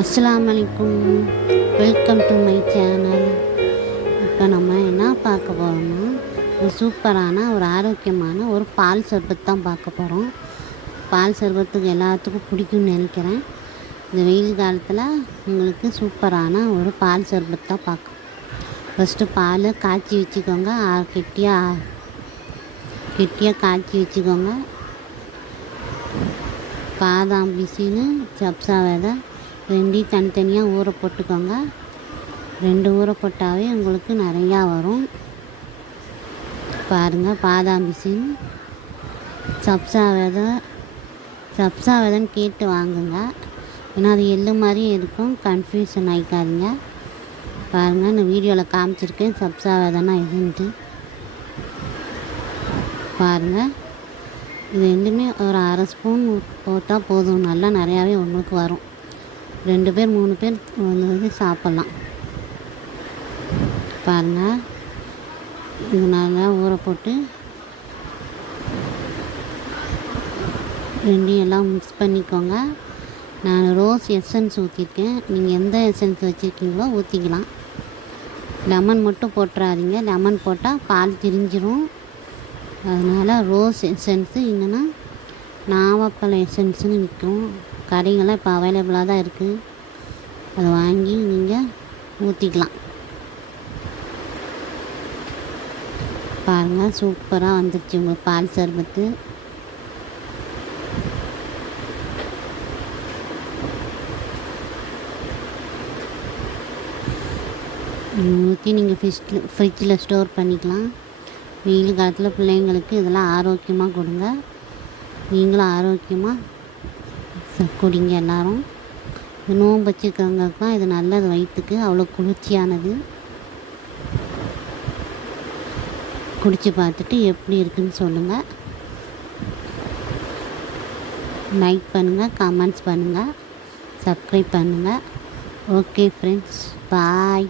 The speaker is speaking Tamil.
அஸ்ஸலாமு அலைக்கும். Welcome to my channel. இப்போ நம்ம என்ன பார்க்க போகிறோம்னா, ஒரு சூப்பரான ஒரு ஆரோக்கியமான ஒரு பால் சர்பத் தான் பார்க்க போகிறோம். பால் சர்பத்துக்கு எல்லாத்துக்கும் பிடிக்கும்னு நினைக்கிறேன். இந்த வெயில் காலத்தில் உங்களுக்கு சூப்பரான ஒரு பால் சர்பத் தான் பார்க்க. ஃபஸ்ட்டு பால் காய்ச்சி வச்சுக்கோங்க. கெட்டியாக காய்ச்சி வச்சுக்கோங்க. பாதாம் பிசின்னு சப்ஸா விதை ரெண்டையும் தனித்தனியாக ஊற போட்டுக்கோங்க. 2 ஊற போட்டாவே உங்களுக்கு நிறையா வரும். பாருங்கள், பாதாம் பிசின் சப்ஸா விதைன்னு கேட்டு வாங்குங்க. ஏன்னா அது எள்ளு மாதிரியே இருக்கும், கன்ஃபியூஷன் ஆகிக்காதீங்க. பாருங்கள், இந்த வீடியோவில் காமிச்சிருக்கேன் சப்ஸா விதைன்னா எதுன்ட்டு. பாருங்கள், இது ரெண்டுமே ஒரு 1/2 ஸ்பூன் போட்டால் போதும். நல்லா நிறையாவே உங்களுக்கு வரும். 2 பேர் 3 பேர் வந்து சாப்பிட்லாம். பாருங்கள், இது நல்லா ஊற போட்டு ரெண்டையும் எல்லாம் மிக்ஸ் பண்ணிக்கோங்க. நான் ரோஸ் எசன்ஸ் ஊற்றிருக்கேன். நீங்கள் எந்த எசன்ஸ் வச்சுருக்கீங்களோ ஊற்றிக்கலாம். லெமன் மட்டும் போட்டுறாதீங்க. லெமன் போட்டால் பால் திரிஞ்சிரும். அதனால் ரோஸ் எசன்ஸு இல்லைன்னா நாவப்பழ எசன்ஸுன்னு விற்கும். கடைங்கள்லாம் இப்போ அவைலபிளாக தான் இருக்குது. அதை வாங்கி நீங்கள் ஊற்றிக்கலாம். பாருங்கள், சூப்பராக வந்துடுச்சு உங்களுக்கு பால் சர்பத்து. ஊற்றி நீங்கள் ஃப்ரிட்ஜில் ஸ்டோர் பண்ணிக்கலாம். வெயில் காலத்தில் பிள்ளைங்களுக்கு இதெல்லாம் ஆரோக்கியமாக கொடுங்க. நீங்களும் ஆரோக்கியமாக குடிங்க எல்லோரும். இது நோன்பு வச்சுருக்கவங்களுக்குலாம் இது நல்லது, வயிற்றுக்கு அவ்வளோ குளிர்ச்சியானது. குடித்து பார்த்துட்டு எப்படி இருக்குதுன்னு சொல்லுங்கள். லைக் பண்ணுங்கள், கமெண்ட்ஸ் பண்ணுங்கள், சப்ஸ்கிரைப் பண்ணுங்கள். ஓகே ஃப்ரெண்ட்ஸ், பாய்.